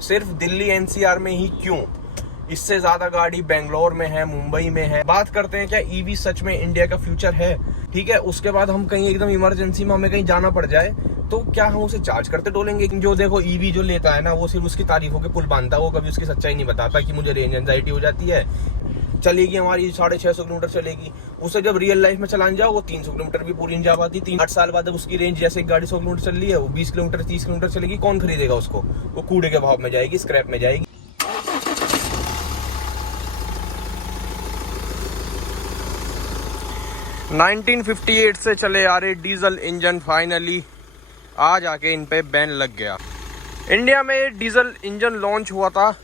सिर्फ दिल्ली एनसीआर में ही क्यों? इससे ज्यादा गाड़ी बेंगलोर में है, मुंबई में है। बात करते हैं क्या ईवी सच में इंडिया का फ्यूचर है? ठीक है, उसके बाद हम कहीं एकदम इमरजेंसी में हमें कहीं जाना पड़ जाए तो क्या हम उसे चार्ज करते डोलेंगे? जो देखो ईवी जो लेता है ना, वो सिर्फ उसकी तारीफों के पुल बांधता है, वो कभी उसकी सच्चाई नहीं बताता कि मुझे रेंज एंजाइटी हो जाती है, चलेगी हमारी 650 किलोमीटर चलेगी। उसे जब रियल लाइफ में चलाने जाओ वो 300 किलोमीटर भी पूरी नहीं जा पाती। 8 साल बाद जब उसकी रेंज जैसे गाड़ी 100 किलोमीटर चल रही है, वो 20 किलोमीटर 30 किलोमीटर चलेगी। कौन खरीदेगा उसको? वो कूड़े के भाव में जाएगी, स्क्रैप में जाएगी। $1958 से चले आ रहे डीजल इंजन फाइनली आज आके इन पे बैन लग गया। इंडिया में डीजल इंजन लॉन्च हुआ था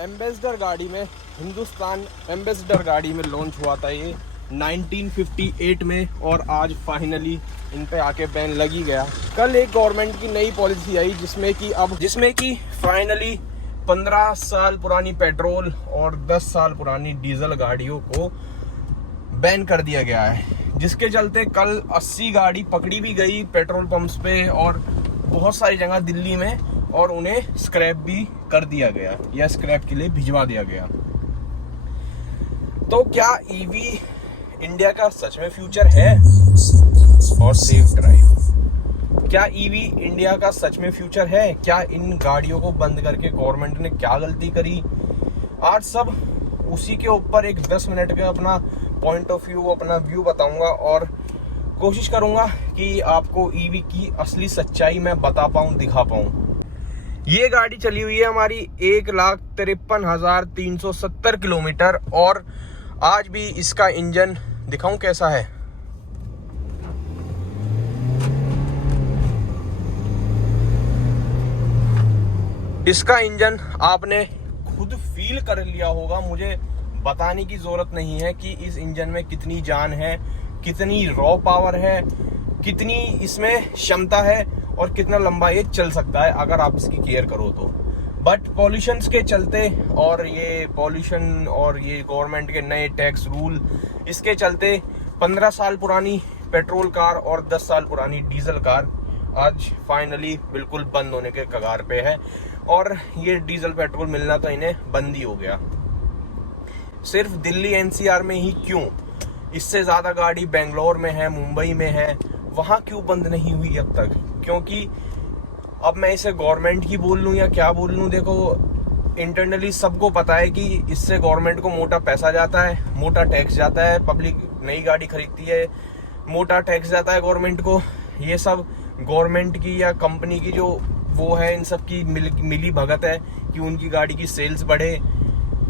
एम्बेसडर गाड़ी में, हिंदुस्तान एम्बेसडर गाड़ी में लॉन्च हुआ था ये 1958 में, और आज फाइनली इन पे आके बैन लग ही गया। कल एक गवर्नमेंट की नई पॉलिसी आई जिसमें कि फाइनली 15 साल पुरानी पेट्रोल और 10 साल पुरानी डीजल गाड़ियों को बैन कर दिया गया है, जिसके चलते कल 80 गाड़ी पकड़ी भी गई पेट्रोल पंप्स पे और बहुत सारी जगह दिल्ली में, और उन्हें स्क्रैप भी कर दिया गया या स्क्रैप के लिए भिजवा दिया गया। तो क्या ईवी इंडिया का सच में फ्यूचर है? और सेफ ड्राइव, क्या ईवी इंडिया का सच में फ्यूचर है? क्या इन गाड़ियों को बंद करके गवर्नमेंट ने क्या गलती करी? आज सब उसी के ऊपर एक 10 मिनट का अपना पॉइंट ऑफ व्यू, अपना व्यू बताऊंगा, और कोशिश करूंगा कि आपको ईवी की असली सच्चाई मैं बता पाऊं, दिखा पाऊं। ये गाड़ी चली हुई है हमारी 1,53,370 किलोमीटर, और आज भी इसका इंजन दिखाऊं कैसा है। इसका इंजन आपने खुद फील कर लिया होगा, मुझे बताने की जरूरत नहीं है कि इस इंजन में कितनी जान है, कितनी रॉ पावर है, कितनी इसमें क्षमता है, और कितना लंबा ये चल सकता है अगर आप इसकी केयर करो तो। बट पॉल्यूशन के चलते, और ये पॉल्यूशन और ये गवर्नमेंट के नए टैक्स रूल, इसके चलते 15 साल पुरानी पेट्रोल कार और 10 साल पुरानी डीजल कार आज फाइनली बिल्कुल बंद होने के कगार पे है, और ये डीजल पेट्रोल मिलना तो इन्हें बंद ही हो गया। सिर्फ दिल्ली एनसीआर में ही क्यों? इससे ज्यादा गाड़ी बेंगलोर में है, मुंबई में है, वहां क्यों बंद नहीं हुई अब तक? क्योंकि अब मैं इसे गवर्नमेंट की बोल लूं या क्या बोल लूं, देखो इंटरनली सबको पता है कि इससे गवर्नमेंट को मोटा पैसा जाता है, मोटा टैक्स जाता है। पब्लिक नई गाड़ी खरीदती है, मोटा टैक्स जाता है गवर्नमेंट को। ये सब गवर्नमेंट की या कंपनी की जो वो है, इन सब की मिली भगत है कि उनकी गाड़ी की सेल्स बढ़े।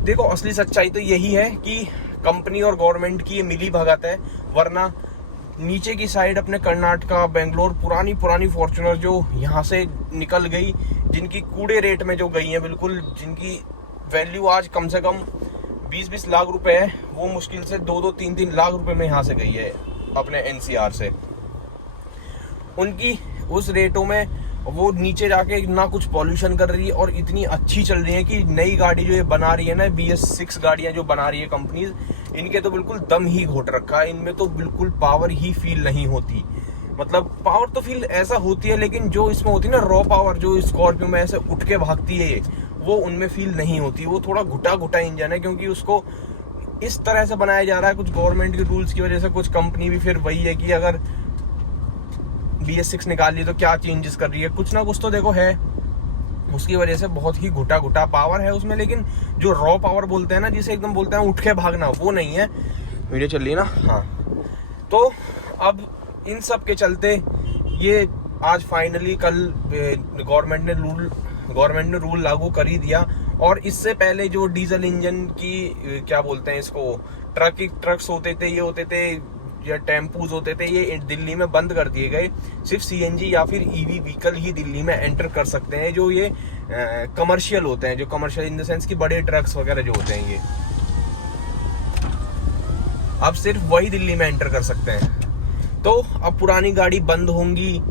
देखो असली सच्चाई तो यही है कि कंपनी और गवर्नमेंट की ये मिली भगत है, वरना नीचे की साइड अपने कर्नाटका, बेंगलोर, पुरानी फॉर्च्यूनर जो यहाँ से निकल गई, जिनकी कूड़े रेट में जो गई है बिल्कुल, जिनकी वैल्यू आज कम से कम 20-20 लाख रुपए है, वो मुश्किल से 2-2, 3-3 लाख रुपए में यहाँ से गई है अपने एनसीआर से। उनकी उस रेटों में वो नीचे जाके ना कुछ पॉल्यूशन कर रही है, और इतनी अच्छी चल रही है कि नई गाड़ी जो ये बना रही है ना, BS6 गाड़ियां जो बना रही है कंपनीज, इनके तो बिल्कुल दम ही घोट रखा है। इनमें तो बिल्कुल पावर ही फील नहीं होती। मतलब पावर तो फील ऐसा होती है, लेकिन जो इसमें होती है ना रॉ पावर, जो स्कॉर्पियो में ऐसे उठ के भागती है, वो उनमें फील नहीं होती। वो थोड़ा घुटा इंजन है, क्योंकि उसको इस तरह से बनाया जा रहा है कुछ गवर्नमेंट के रूल्स की वजह से। कुछ कंपनी भी फिर वही है कि अगर BS6 निकाल ली तो क्या चेंजेस कर रही है, कुछ ना कुछ तो देखो है, उसकी वजह से बहुत ही घुटा पावर है उसमें। लेकिन जो रॉ पावर बोलते हैं ना, जिसे एकदम बोलते हैं उठ के भागना, वो नहीं है। वीडियो चल रही है ना? हाँ। तो अब इन सब के चलते ये आज फाइनली कल गवर्नमेंट ने रूल लागू कर ही दिया। और इससे पहले जो डीजल इंजन की क्या बोलते हैं इसको, ट्रक्स होते थे, ये होते थे या टेम्पूज होते थे, ये दिल्ली में बंद कर दिए गए। सिर्फ CNG या फिर EV व्हीकल ही दिल्ली में एंटर कर सकते हैं, जो ये कमर्शियल होते हैं, जो कमर्शियल इन द सेंस कि बड़े ट्रक्स वगैरह जो होते हैं, ये अब सिर्फ वही दिल्ली में एंटर कर सकते हैं। तो अब पुरानी गाड़ी बंद होंगी,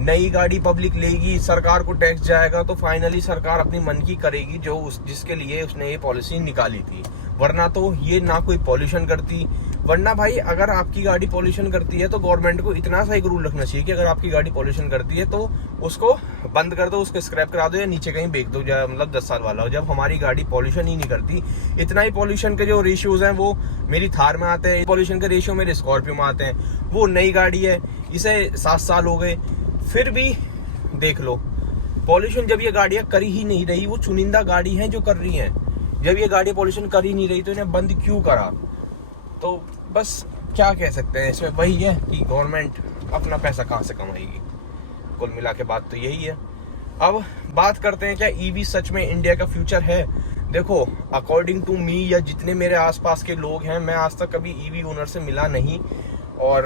नई गाड़ी पब्लिक लेगी, सरकार को टैक्स जाएगा, तो फाइनली सरकार अपनी मन की करेगी जो जिसके लिए उसने ये पॉलिसी निकाली थी। वरना तो ये ना कोई पॉल्यूशन करती। वरना भाई अगर आपकी गाड़ी पॉल्यूशन करती है तो गवर्नमेंट को इतना सा एक रूल रखना चाहिए कि अगर आपकी गाड़ी पॉल्यूशन करती है तो उसको बंद कर दो, उसको स्क्रैप करा दो या नीचे कहीं बेच दो, मतलब 10 साल वाला हो। जब हमारी गाड़ी पॉल्यूशन ही नहीं करती, इतना ही पॉल्यूशन के जो रेशियोज हैं वो मेरी थार में आते हैं, पॉल्यूशन के रेशियो मेरे स्कॉर्पियो में आते हैं। वो नई गाड़ी है, इसे 7 साल हो गए, फिर भी देख लो पॉल्यूशन जब ये गाड़ियां कर ही नहीं रही, वो चुनिंदा गाड़ी हैं जो कर रही हैं, जब ये गाड़ी पॉल्यूशन कर ही नहीं रही तो इन्हें बंद क्यों करा? तो बस क्या कह सकते हैं इसमें, वही है कि गवर्नमेंट अपना पैसा कहाँ से कमाएगी। कुल मिला के बात तो यही है। अब बात करते हैं क्या ईवी सच में इंडिया का फ्यूचर है? देखो अकॉर्डिंग टू मी या जितने मेरे आसपास के लोग हैं, मैं आज तक कभी ईवी ओनर से मिला नहीं, और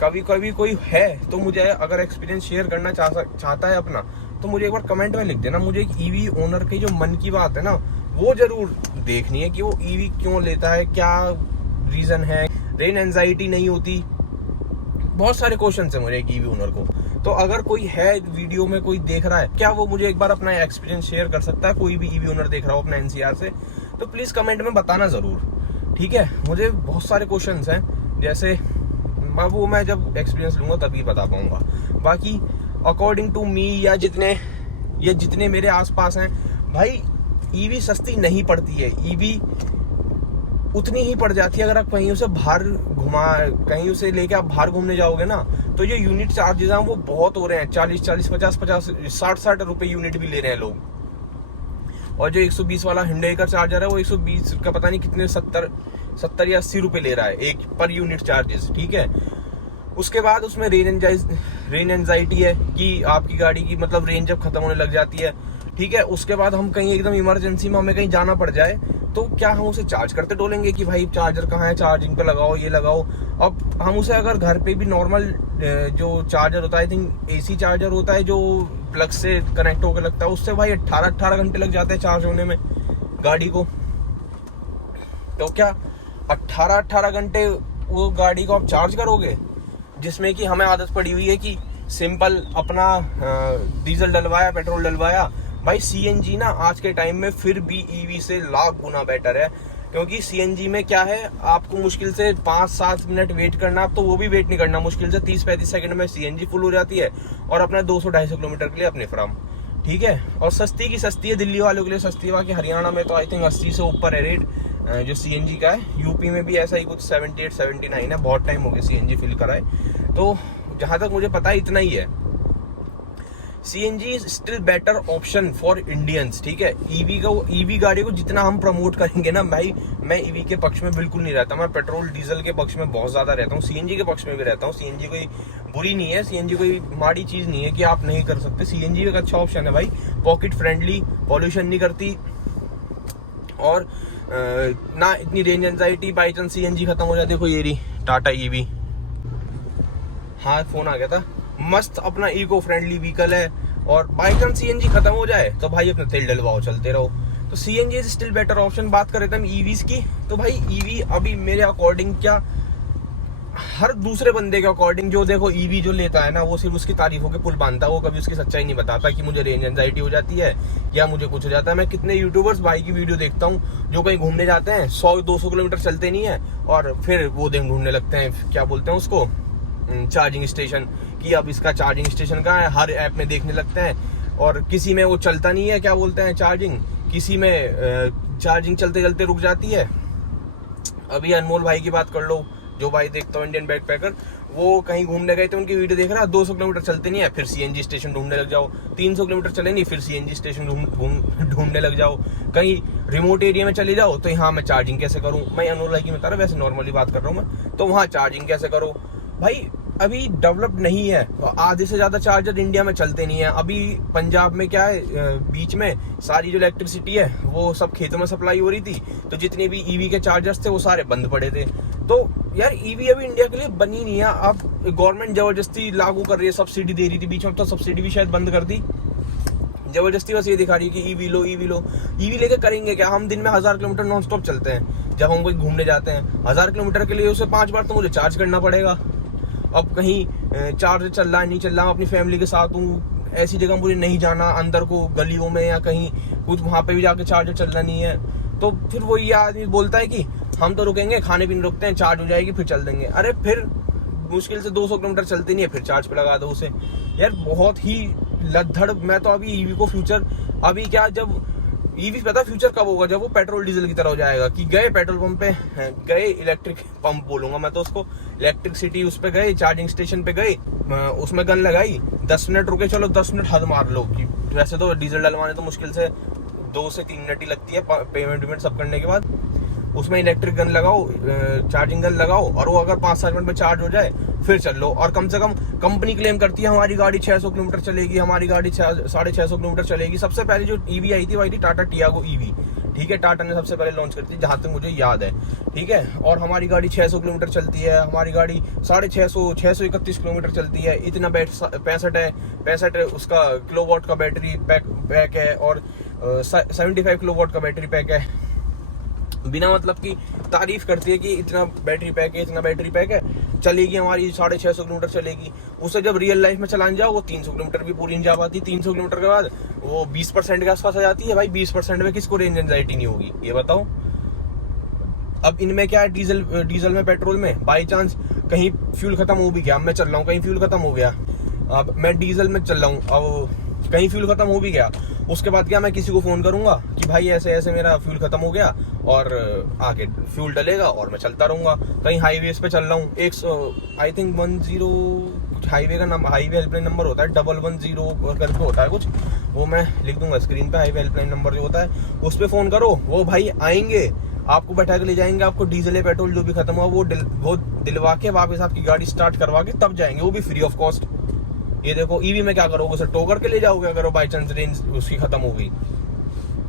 कभी कभी कोई है तो मुझे अगर एक्सपीरियंस शेयर करना चाहता है अपना, तो मुझे एक बार कमेंट में लिख देना। मुझे एक ईवी ओनर की जो मन की बात है ना वो जरूर देखनी है कि वो ईवी क्यों लेता है, क्या रीजन है, रेन एंजाइटी नहीं होती, बहुत सारे क्वेश्चन है मुझे एक ईवी ओनर को। तो अगर कोई है वीडियो में, कोई देख रहा है, क्या वो मुझे एक बार अपना एक्सपीरियंस शेयर कर सकता है? कोई भी ईवी ओनर देख रहा हो अपना एनसीआर से, तो प्लीज कमेंट में बताना जरूर, ठीक है? मुझे बहुत सारे क्वेश्चन हैं, जैसे वो मैं जब एक्सपीरियंस लूंगा तभी बता पाऊंगा। बाकी अकॉर्डिंग टू मी या जितने मेरे आसपास हैं, भाई ईवी सस्ती नहीं पड़ती है, ईवी उतनी ही पड़ जाती है अगर आप कहीं उसे कहीं उसे लेके आप बाहर घूमने जाओगे ना, तो ये यूनिट चार्जेस हैं वो बहुत हो रहे हैं, 40 50 60 रुपए यूनिट भी ले रहे हैं लोग। और जो 120 वाला हिंडई का चार्जर है वो 120 का पता नहीं कितने 70 या 80 रुपए ले रहा है एक पर यूनिट चार्जेस, ठीक है? उसके बाद उसमें रेन एंजाइटी है कि आपकी गाड़ी की मतलब रेंज जब खत्म होने लग जाती है, ठीक है? उसके बाद हम कहीं एकदम इमरजेंसी में हमें कहीं जाना पड़ जाए तो क्या हम उसे चार्ज करते डोलेंगे कि भाई चार्जर कहाँ है, चार्जिंग पे लगाओ, ये लगाओ। अब हम उसे अगर घर पे भी नॉर्मल जो चार्जर होता है, आई थिंक एसी चार्जर होता है जो प्लग से कनेक्ट होकर लगता है, उससे भाई 18 घंटे लग जाते हैं चार्ज होने में गाड़ी को। तो क्या 18 घंटे वो गाड़ी को आप चार्ज करोगे? जिसमें कि हमें आदत पड़ी हुई है कि सिंपल अपना डीजल डलवाया, पेट्रोल डलवाया। भाई सीएनजी ना आज के टाइम में फिर भी ईवी से लाख गुना बेटर है, क्योंकि सीएनजी में क्या है, आपको मुश्किल से 5-7 मिनट वेट करना, आप तो वो भी वेट नहीं करना, मुश्किल से 30-35 सेकंड में सीएनजी फुल हो जाती है और अपना 200-250 किलोमीटर के लिए अपने फ्राम, ठीक है? और सस्ती की सस्ती है, दिल्ली वालों के लिए सस्ती है। बाकी हरियाणा में तो आई थिंक 80 से ऊपर है रेट जो सीएनजी का है। यूपी में भी ऐसा ही कुछ 78-79 है, बहुत टाइम हो गया सीएनजी फिल कराए। तो जहां तक मुझे पता है इतना ही है। CNG is still better option for Indians, ठीक है? ईवी गाड़ी को जितना हम प्रमोट करेंगे ना, भाई मैं ईवी के पक्ष में बिल्कुल नहीं रहता, मैं पेट्रोल डीजल के पक्ष में बहुत ज्यादा रहता हूँ, सीएनजी के पक्ष में भी रहता हूँ। सीएनजी कोई बुरी नहीं है, सीएनजी कोई माड़ी चीज नहीं है कि आप नहीं कर सकते। सीएनजी एक अच्छा ऑप्शन है भाई, पॉकेट फ्रेंडली, पॉल्यूशन नहीं करती और ना इतनी range anxiety. By chance CNG खत्म हो जाती है, कोई एरी टाटा ईवी, हाँ फोन आ गया था, मस्त अपना इको फ्रेंडली व्हीकल है। और बाई चांस सीएनजी खत्म हो जाए तो भाई अपना तेल डलवाओ, चलते रहो। तो CNG is still better option. बात कर रहे थे हम ईवीज की, तो भाई ईवी अभी मेरे अकॉर्डिंग, क्या हर दूसरे बंदे के अकॉर्डिंग, जो देखो ईवी जो लेता है ना वो सिर्फ उसकी तारीफों के पुल बांधता है, वो कभी उसकी सच्चाई नहीं बताता कि मुझे रेंज एंजाइटी हो जाती है या मुझे कुछ हो जाता है। मैं कितने यूट्यूबर्स भाई की वीडियो देखता हूँ जो कहीं घूमने जाते हैं, 100-200 किलोमीटर चलते नहीं है और फिर वो दिन ढूंढने लगते हैं, क्या बोलते हैं उसको, चार्जिंग स्टेशन, कि अब इसका चार्जिंग स्टेशन कहाँ है, हर ऐप में देखने लगते हैं। और किसी में वो चलता नहीं है, क्या बोलते हैं, चार्जिंग, किसी में चार्जिंग चलते चलते रुक जाती है। अभी अनमोल भाई की बात कर लो, जो भाई देखता हूँ इंडियन बैकपैकर, वो कहीं घूमने गए थे, उनकी वीडियो देख रहा, 200 किलोमीटर चलते नहीं है, फिर सीएनजी स्टेशन ढूंढने लग जाओ। 300 किलोमीटर चले नहीं, फिर सीएनजी स्टेशन ढूंढने लग जाओ। कहीं रिमोट एरिया में चले जाओ तो यहाँ मैं चार्जिंग कैसे करूँ, मैं अनमोल भाई की बता रहा, वैसे नॉर्मली बात कर रहा हूँ मैं, तो वहाँ चार्जिंग कैसे करो? भाई अभी डेवलप्ड नहीं है, आधे से ज्यादा चार्जर इंडिया में चलते नहीं है। अभी पंजाब में क्या है, बीच में सारी जो इलेक्ट्रिसिटी है वो सब खेतों में सप्लाई हो रही थी, तो जितने भी ईवी के चार्जर्स थे वो सारे बंद पड़े थे। तो यार ईवी अभी इंडिया के लिए बनी नहीं है। अब गवर्नमेंट जबरदस्ती लागू कर रही है, सब्सिडी दे रही थी बीच में, अब तो सब्सिडी भी शायद बंद कर दी, जबरदस्ती बस ये दिखा रही है कि ईवी लो ईवी लो। ईवी लेके करेंगे क्या? हम दिन में 1000 किलोमीटर नॉन स्टॉप चलते हैं, जब हम कोई घूमने जाते हैं 1000 किलोमीटर के लिए उसे 5 बार तो मुझे चार्ज करना पड़ेगा। अब कहीं चार्ज चल रहा है, नहीं चल रहा, अपनी फैमिली के साथ हूँ, ऐसी जगह मुझे नहीं जाना, अंदर को गलियों में या कहीं कुछ, वहां पे भी जाके चार्जर चलना नहीं है, तो फिर वो ये आदमी बोलता है कि हम तो रुकेंगे, खाने पीने रुकते हैं, चार्ज हो जाएगी फिर चल देंगे। अरे फिर मुश्किल से 200 किलोमीटर चलती नहीं है, फिर चार्ज पे लगा दो उसे। यार बहुत ही लद्दड़। मैं तो अभी ईवी को फ्यूचर, अभी क्या, जब ईवी पता फ्यूचर कब होगा, जब वो पेट्रोल डीजल की तरह हो जाएगा कि गए पेट्रोल पंप पे, गए इलेक्ट्रिक पंप बोलूंगा मैं तो उसको, इलेक्ट्रिसिटी उस पे गए, चार्जिंग स्टेशन पे गए, उसमें गन लगाई, 10 मिनट रुके, चलो 10 मिनट हद मार लो कि वैसे तो डीजल डलवाने तो मुश्किल से 2 से 3 मिनट ही लगती है पेमेंट सब करने के बाद। उसमें इलेक्ट्रिक गन लगाओ, चार्जिंग गन लगाओ, और वो अगर 5-7 मिनट में चार्ज हो जाए फिर चल लो। और कम से कम कंपनी क्लेम करती है हमारी गाड़ी 600 किलोमीटर चलेगी, हमारी गाड़ी 650 किलोमीटर चलेगी। सबसे पहले जो ईवी आई थी वही थी टाटा टियागो ईवी, ठीक है, टाटा ने सबसे पहले लॉन्च करती है जहां तक मुझे याद है, ठीक है। और हमारी गाड़ी 600 किलोमीटर चलती है, हमारी गाड़ी 631 किलोमीटर चलती है। इतना 65 है उसका किलोवाट का बैटरी पैक है, और 75 किलोवाट का बैटरी पैक है। बिना मतलब की तारीफ करती है कि इतना बैटरी पैक है, इतना बैटरी पैक है, चलेगी हमारी 650 किलोमीटर चलेगी। उसे जब रियल लाइफ में चलाने जाओ वो 300 किलोमीटर भी पूरी नहीं जा पाती। 300 किलोमीटर के बाद वो 20% के आसपास आ जाती है। भाई 20% में किसको रेंज एंजाइटी नहीं होगी, ये बताओ। अब इनमें क्या है, डीजल में, पेट्रोल में बाई चांस कहीं फ्यूल खत्म हो भी गया, मैं चल रहा हूँ, कहीं फ्यूल खत्म हो गया, अब मैं डीजल में चल रहा हूँ, अब कहीं फ्यूल खत्म हो भी गया, उसके बाद क्या मैं किसी को फोन करूंगा कि भाई ऐसे ऐसे मेरा फ्यूल खत्म हो गया, और आके फ्यूल डलेगा और मैं चलता रहूंगा। कहीं हाईवेज पे चल रहा हूँ, एक आई थिंक 10 हाईवे का नाम, हाईवे हेल्पलाइन नंबर होता है 111 करके होता है कुछ, वो मैं लिख दूंगा स्क्रीन पे, हाईवे हेल्पलाइन नंबर जो होता है उस पर फोन करो, वो भाई आएंगे, आपको बैठा के ले जाएंगे, आपको डीजल या पेट्रोल जो भी खत्म हुआ वो दिलवा के वापस आपकी गाड़ी स्टार्ट करवा के तब जाएंगे, वो भी फ्री ऑफ कॉस्ट। ये देखो ईवी में क्या करोगे, उसे टो करके ले जाओगे अगर बाई चांस रेंज उसकी खत्म हो गई।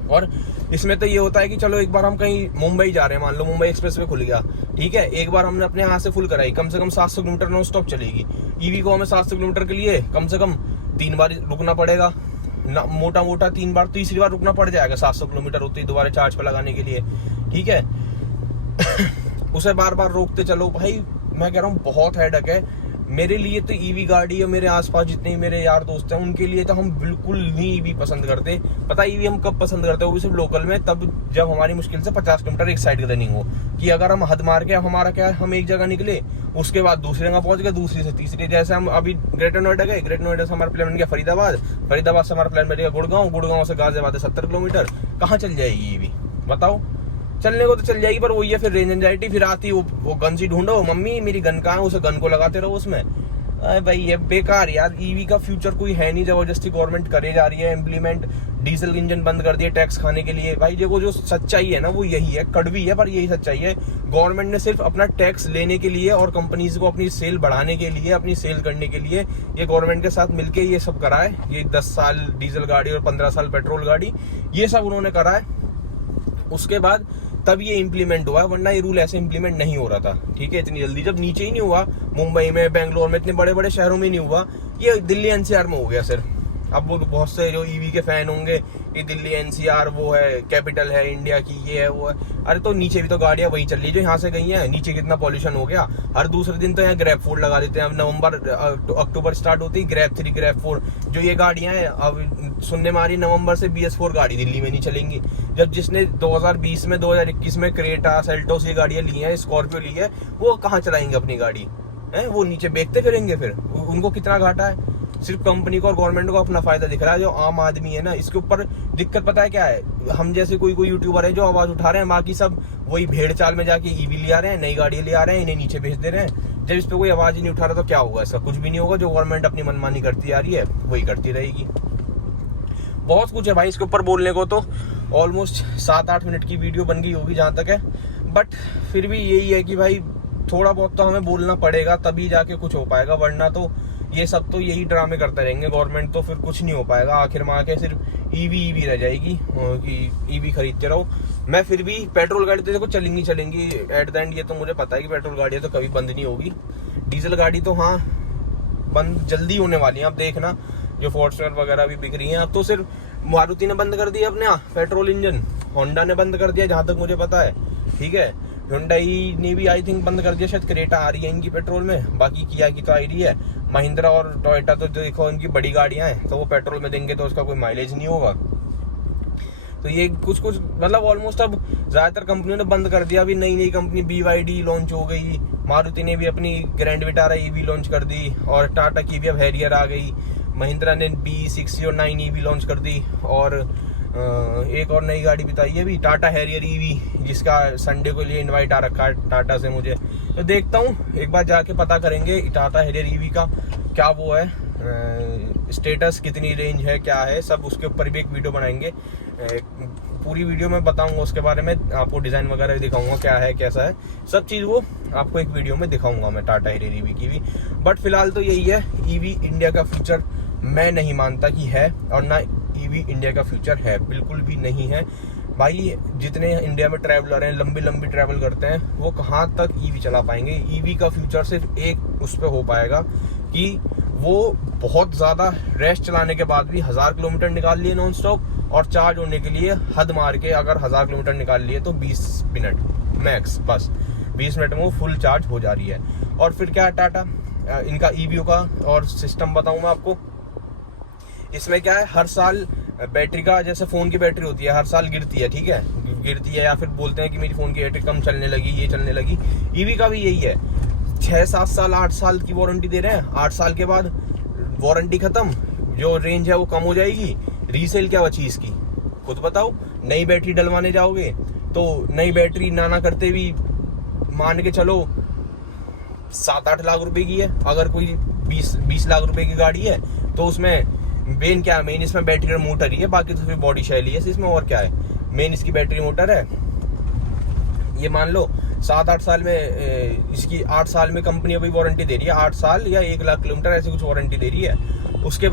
और इसमें तो ये होता है कि चलो एक बार हम कहीं मुंबई जा रहे हैं, मान लो मुंबई एक्सप्रेस वे खुल गया, ठीक है, एक बार हमने अपने यहाँ से फुल कराई, कम से कम 700 किलोमीटर नॉन स्टॉप चलेगी। ईवी को हमें 700 किलोमीटर के लिए कम से कम 3 बार रुकना पड़ेगा, मोटा मोटा 3 बार, तीसरी बार रुकना पड़ जाएगा 700 किलोमीटर होती है दोबारा चार्ज पे लगाने के लिए, ठीक है। उसे बार बार रोकते चलो, भाई मैं कह रहा हूँ बहुत हेडेक है। मेरे लिए तो ईवी गाड़ी, और मेरे आसपास जितने मेरे यार दोस्त हैं उनके लिए तो हम बिल्कुल नहीं ईवी पसंद करते। पता ईवी हम कब पसंद करते हैं, वो भी सिर्फ लोकल में, तब जब हमारी मुश्किल से 50 किलोमीटर एक साइड की रनिंग हो, कि अगर हम हद मार के, हमारा क्या है, हम एक जगह निकले उसके बाद दूसरी जगह पहुंच गए, दूसरी से तीसरी, जैसे हम अभी ग्रेटर नोएडा गए, ग्रेटर नोएडा से हमारा प्लान बन गया फरीदाबाद, फरीदाबाद से हमारा प्लान बन गया गुड़गांव से गाजियाबाद 70 किलोमीटर। कहाँ चल जाएगी ईवी बताओ? चलने को तो चल जाएगी, पर वही है फिर रेंज एंजाइटी, फिर आती वो गन सी ढूंढो, मम्मी मेरी गन कहाँ है, उसे गन को लगाते रहो उसमें। अरे भाई ये बेकार यार, ईवी का फ्यूचर कोई है नहीं, जबरदस्ती गवर्नमेंट करे जा रही है इम्प्लीमेंट, डीजल इंजन बंद कर दिए टैक्स खाने के लिए। भाई देखो जो सच्चाई है ना वो यही है, कड़वी है पर यही सच्चाई है। गवर्नमेंट ने सिर्फ अपना टैक्स लेने के लिए और कंपनीज को अपनी सेल बढ़ाने के लिए, अपनी सेल करने के लिए ये गवर्नमेंट के साथ मिलके ये सब करा है। ये 10 साल डीजल गाड़ी और 15 साल पेट्रोल गाड़ी, ये सब उन्होंने करा है, उसके बाद तब ये इम्प्लीमेंट हुआ है, वरना ये रूल ऐसे इम्प्लीमेंट नहीं हो रहा था, ठीक है। इतनी जल्दी जब नीचे ही नहीं हुआ, मुंबई में, बेंगलोर में, इतने बड़े बड़े शहरों में नहीं हुआ, ये दिल्ली एनसीआर में हो गया सिर्फ। अब वो बहुत से जो ईवी के फैन होंगे कि दिल्ली एनसीआर वो है, कैपिटल है इंडिया की, ये है वो है। अरे तो नीचे भी तो गाड़ियां वही चल रही है जो यहाँ से गई हैं, नीचे कितना पॉल्यूशन हो गया। हर दूसरे दिन तो यहाँ ग्रैब 4 लगा देते हैं। अब अक्टूबर स्टार्ट होती है ग्रैब 3 ग्रैब 4 जो ये गाड़ियां हैं, अब सुनने में आ रही नवंबर से BS4 गाड़ी दिल्ली में नहीं चलेंगी। जब जिसने 2020 में 2021 में क्रेटा सेल्टोस ये गाड़ियां ली हैं, स्कॉर्पियो ली है, वो कहाँ चलाएंगे अपनी गाड़ी है? वो नीचे बेचते फिरेंगे, फिर उनको कितना घाटा है। सिर्फ कंपनी को और गवर्नमेंट को अपना फायदा दिख रहा है। जो आम आदमी है ना, इसके ऊपर दिक्कत पता है क्या है? हम जैसे कोई यूट्यूबर है जो आवाज उठा रहे हैं, बाकी सब वही भेड़ चाल में जाके ईवी ले आ रहे हैं, नई गाड़ी ले आ रहे हैं, इन्हें नीचे भेज दे रहे हैं। जब इस पे कोई आवाज ही नहीं उठा रहा तो क्या होगा? इसका कुछ भी नहीं होगा। जो गवर्नमेंट अपनी मनमानी करती आ रही है वही करती रहेगी। बहुत कुछ है भाई इसके ऊपर बोलने को, तो ऑलमोस्ट 7-8 मिनट की वीडियो बन गई होगी जहां तक है। बट फिर भी यही है कि भाई थोड़ा बहुत तो हमें बोलना पड़ेगा, तभी जाके कुछ हो पाएगा, वरना तो ये सब तो यही ड्रामे करते रहेंगे गवर्नमेंट, तो फिर कुछ नहीं हो पाएगा। आखिर में आके सिर्फ ईवी रह जाएगी कि ईवी खरीदते रहो। मैं फिर भी पेट्रोल गाड़ी तो देखो चलेंगी एट द एंड, ये तो मुझे पता है कि पेट्रोल गाड़ी तो कभी बंद नहीं होगी। डीजल गाड़ी तो हाँ बंद जल्दी होने वाली है। अब देखना जो फॉर्च्यूनर वगैरह भी बिक रही है, अब तो सिर्फ मारुति ने बंद कर दिया अपने पेट्रोल इंजन, होंडा ने बंद कर दिया जहां तक मुझे पता है, ठीक है। हुंडई ने भी आई थिंक बंद कर दिया, शायद क्रेटा आ रही है इनकी पेट्रोल में, बाकी किया की तो आ रही है। महिंद्रा और टोयोटा तो देखो इनकी बड़ी गाड़ियां हैं, तो वो पेट्रोल में देंगे तो उसका कोई माइलेज नहीं होगा। तो ये कुछ मतलब ऑलमोस्ट अब ज्यादातर कंपनियों ने बंद कर दिया। अभी नई कंपनी BYD लॉन्च हो गई, मारुति ने भी अपनी ग्रैंड विटारा EV लॉन्च कर दी, और टाटा की भी अब हैरियर आ गई, महिंद्रा ने BE60 और 9 EV लॉन्च कर दी, और एक और नई गाड़ी बताई है भी, टाटा हैरियर EV, जिसका संडे को लिए इनवाइट आ रखा है टाटा से मुझे। तो देखता हूँ, एक बार जाके पता करेंगे टाटा हैरियर EV का क्या वो है स्टेटस, कितनी रेंज है, क्या है सब, उसके ऊपर भी एक वीडियो बनाएंगे। पूरी वीडियो में बताऊंगा उसके बारे में, आपको डिज़ाइन वगैरह भी दिखाऊंगा क्या है कैसा है सब चीज़, वो आपको एक वीडियो में दिखाऊंगा मैं टाटा हैरियर EV की भी। बट फिलहाल तो यही है, EV इंडिया का फ्यूचर मैं नहीं मानता कि है, और ना EV इंडिया का फ्यूचर है, बिल्कुल भी नहीं है भाई। जितने इंडिया में ट्रैवलर हैं, लंबी ट्रैवल करते हैं, वो कहाँ तक EV चला पाएंगे। EV का फ्यूचर सिर्फ एक उस पर हो पाएगा कि वो बहुत ज़्यादा रेस्ट चलाने के बाद भी 1000 किलोमीटर निकाल लिए नॉन स्टॉप, और चार्ज होने के लिए हद मार के अगर 1000 किलोमीटर निकाल लिए तो 20 मिनट मैक्स, बस 20 मिनट में वो फुल चार्ज हो जा रही है। और फिर क्या है टाटा इनका EV का और सिस्टम बताऊँ मैं आपको। इसमें क्या है, हर साल बैटरी का, जैसे फ़ोन की बैटरी होती है, हर साल गिरती है, ठीक है, गिरती है, या फिर बोलते हैं कि मेरी फ़ोन की बैटरी कम चलने लगी, ये चलने लगी। EV का भी यही है, 6-7 साल 8 साल की वारंटी दे रहे हैं, 8 साल के बाद वारंटी खत्म, जो रेंज है वो कम हो जाएगी, रीसेल क्या बची इसकी, खुद बताओ। नई बैटरी डलवाने जाओगे तो नई बैटरी ना करते भी मान के चलो 7-8 लाख रुपए की है। अगर कोई 20 लाख रुपए की गाड़ी है तो उसमें मेन क्या है, मेन इसमें बैटरी और मोटर ही है, बाकी तो फिर बॉडी शैली है इसमें, और क्या है, मेन इसकी बैटरी मोटर है। ये मान लो 7-8 साल में इसकी 8 साल में कंपनी अभी वारंटी दे रही है, 8 साल या 1 लाख किलोमीटर ऐसे कुछ वारंटी दे रही है। उसके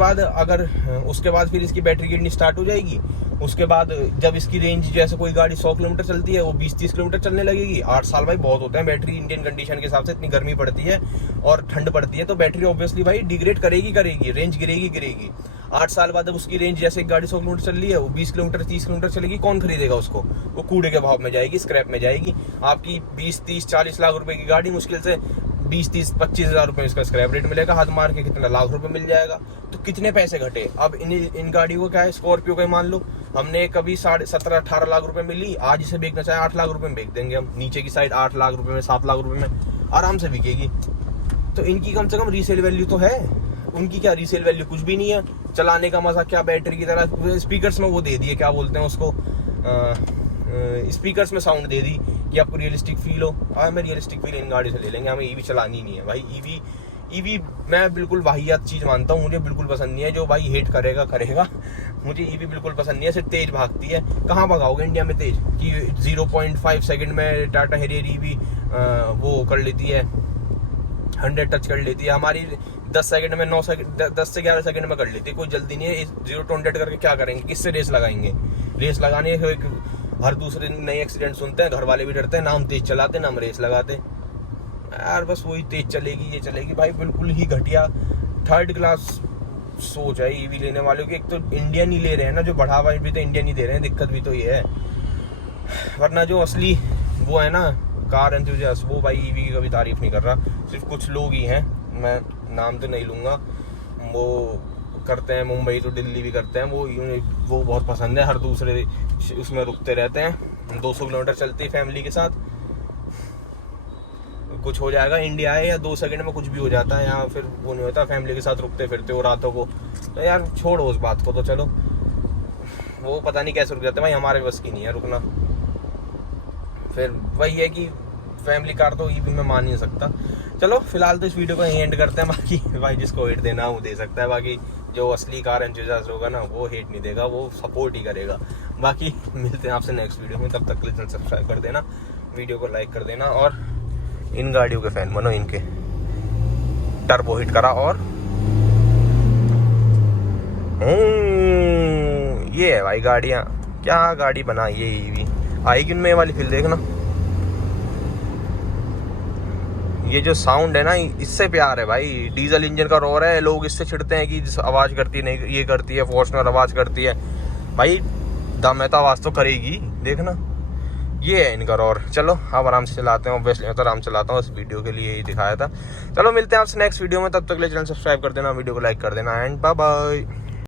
बाद फिर इसकी बैटरी गिरनी स्टार्ट हो जाएगी। उसके बाद जब इसकी रेंज, जैसे कोई गाड़ी 100 किलोमीटर चलती है, वो 20-30 किलोमीटर चलने लगेगी। 8 साल भाई बहुत होते हैं। बैटरी इंडियन कंडीशन के हिसाब से इतनी गर्मी पड़ती है और ठंड पड़ती है, तो बैटरी ऑब्वियसली भाई डिग्रेड करेगी, रेंज गिरेगी। 8 साल बाद जब उसकी रेंज, जैसे एक गाड़ी 100 किलोमीटर चल रही है, वो 20 किलोमीटर 30 किलोमीटर चलेगी, कौन खरीदेगा उसको, वो कूड़े के भाव में जाएगी, स्क्रैप में जाएगी। आपकी 20-30-40 लाख रुपए की गाड़ी मुश्किल से 20-30-25 हजार रुपए इसका स्क्रैप रेट मिलेगा, हाथ मार के कितना लाख रुपए मिल जाएगा। तो कितने पैसे घटे। अब इन गाड़ियों को क्या है, स्कॉर्पियो का ही मान लो, हमने कभी 17-18 लाख रुपए में ली, आज इसे बेचना चाहे 8 लाख रुपए में बेच देंगे हम, नीचे की साइड 8 लाख रुपए में, 7 लाख रुपए में आराम से बिकेगी। तो इनकी कम से कम रीसेल वैल्यू तो है, उनकी क्या रीसेल वैल्यू कुछ भी नहीं है। चलाने का मजा क्या, बैटरी की तरह स्पीकर्स में वो दे दिए, क्या बोलते हैं उसको, स्पीकर्स में साउंड दे दी कि आपको रियलिस्टिक फील हो। हमें रियलिस्टिक फील इन गाड़ी से ले लेंगे, हमें EV चलानी नहीं है भाई। EV मैं बिल्कुल वाहियात चीज़ मानता हूँ, मुझे बिल्कुल पसंद नहीं है। जो भाई हेट करेगा मुझे EV बिल्कुल पसंद नहीं है। सिर्फ तेज भागती है, कहाँ भगाओगे इंडिया में तेज, कि 0.5 सेकंड में टाटा हैरियर EV वो कर लेती है, 100 टच कर लेती है। हमारी 10 सेकंड में 10 से 11 सेकंड में कर लेती है, कोई जल्दी नहीं है। 0 to 100 करके क्या करेंगे, किससे रेस लगाएंगे। रेस लगाने हर दूसरे नए एक्सीडेंट सुनते हैं, घर वाले भी डरते हैं, ना हम तेज चलाते ना हम रेस लगाते यार, बस वही तेज चलेगी ये चलेगी भाई। बिल्कुल ही घटिया 3rd क्लास सोच है EV लेने वालों की। एक तो इंडियन ही ले रहे हैं ना, जो बढ़ावा भी तो इंडियन ही दे रहे हैं, दिक्कत भी तो ये है। वरना जो असली वो है ना कार एंथुसियास्ट, वो भाई EV की कभी तारीफ नहीं कर रहा, सिर्फ कुछ लोग ही हैं, मैं नाम तो नहीं लूँगा, वो करते हैं, मुंबई तो दिल्ली भी करते हैं, वो बहुत पसंद है, हर दूसरे उसमें रुकते रहते हैं। 200 किलोमीटर चलती है फैमिली के साथ, कुछ हो जाएगा, इंडिया है या 2 सेकंड में कुछ भी हो जाता है, यहाँ फिर वो नहीं होता, फैमिली के साथ रुकते फिरते हो रातों को। तो यार छोड़ो उस बात को, तो चलो, वो पता नहीं कैसे रुक जाते भाई, हमारे बस की नहीं है रुकना। फिर वही है कि फैमिली कार तो EV में मान नहीं सकता। चलो फिलहाल तो इस वीडियो को यहीं एंड करते हैं। बाकी भाई जिसको हेट देना वो दे सकता है, बाकी जो असली कार एंथुसियास्ट होगा ना, वो हेट नहीं देगा, वो सपोर्ट ही करेगा। बाकी मिलते हैं आपसे नेक्स्ट वीडियो में, तब तक के लिए सब्सक्राइब कर देना, वीडियो को लाइक कर देना, और इन गाड़ियों के फैन बनो, इनके टर्बो हिट करा। और ये है भाई गाड़ियाँ, क्या गाड़ी बनाई है EV, आएगी उनमें वाली फिर देखना। ये जो साउंड है ना, इससे प्यार है भाई, डीजल इंजन का रोर है, लोग इससे चिढ़ते हैं कि आवाज़ करती है, नहीं ये करती है, फॉर्च्यूनर आवाज़ करती है, भाई दम है तो आवाज़ तो करेगी, देखना। ये है इनका रोर। चलो आप आराम से चलाते हैं, ऑब्वियसली मैं तो आराम से चलाता हूँ, इस वीडियो के लिए यही दिखाया था। चलो मिलते हैं आपसे नेक्स्ट वीडियो में, तब तक के लिए चैनल सब्सक्राइब कर देना, वीडियो को लाइक कर देना, एंड बाय बाय।